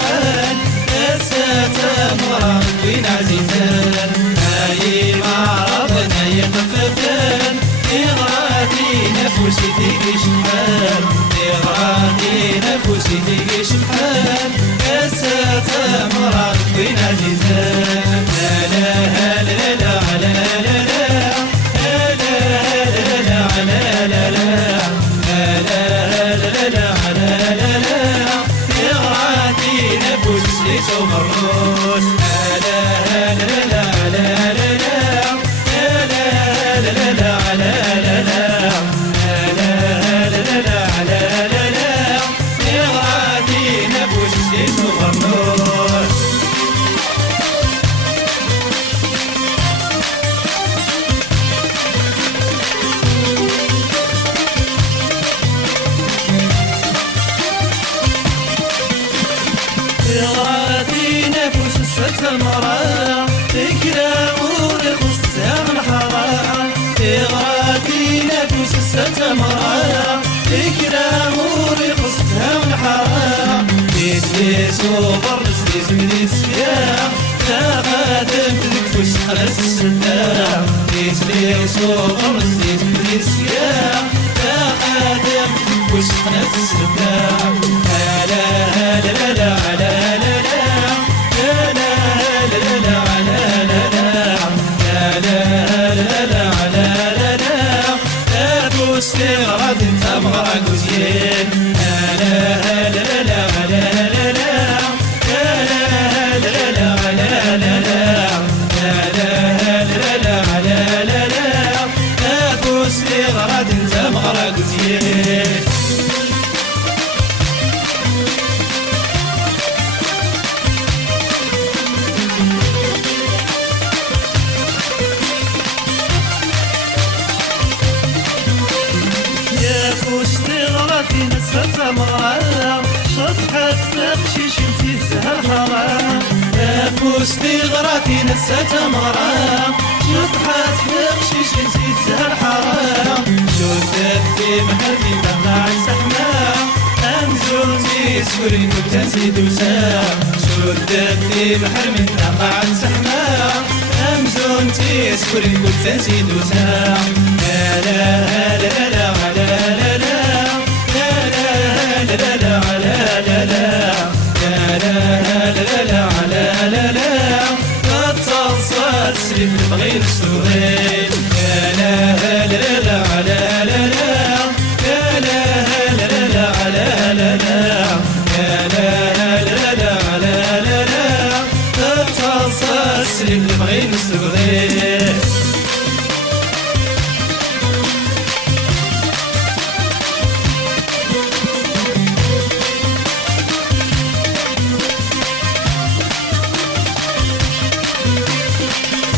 شحال الستامر وين عزيزان هاي معرضنا يقففان إغراضي نفوسي تيجي شحال إغراضي نفوسي تيجي شحال الستامر وين عزيزان لا لا لا لا لا لا سوف الروس لا لا لا لا لا لا لا لا لا لا لا إغرادي نفوس سوف الروس المرأة فكرة ورخص من حرام إغراتي نفس الستمرأة فكرة ورخص من حرام تسليس وبرس من السياح تخاتم تكفش خلص السلام تسليس وبرس من السياح تخاتم تكفش خلص السلام لا لا لا لا لا لا استغرد انت مغرق وزين لا لا لا لا لا لا لا استغرد انت مغرق وزين واشتغلتي نسيت مرة شطحت نقشي شمتي زهر حرام واشتغلتي نسيت مرة شطحت نقشي شمتي زهر حرام شوتك في محرمي مطلع سحمام أمزوتي سوري كنت نسيت وسام شوتك في محرمي مطلع سحمام أمزوتي سوري كنت نسيت وسام لا لا لا لا لا سريف البغير السورين لا لا لا لا لا لا لا لا لا لا لا سريف البغير السورين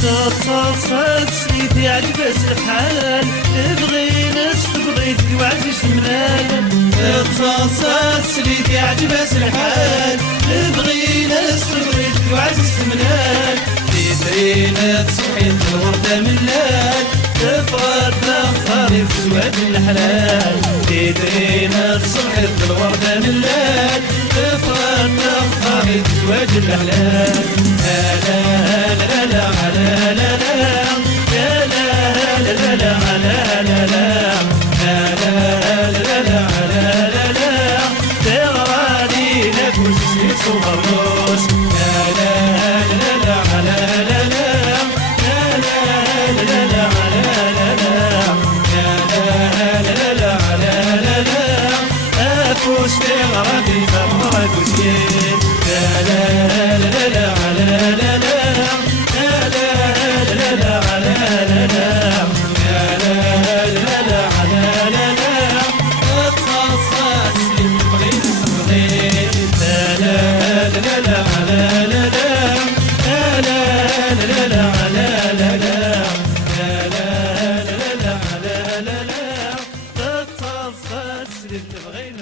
تصلصت سنيتي عجبس الحال بغينا بغيت وعزيز المنال تصلصت سنيتي عجبس الحال بغينا بغيت وعزيز المنال تدرينا تصحيت الوردة من الليل تفرد نخاري في زواج الحلال تدرينا تصحيت الوردة من الليل تفرد نخاري في زواج الحلال لا لا لا لا استغربي فمرق وزين لا لا لا لا لا لا اللي بغينا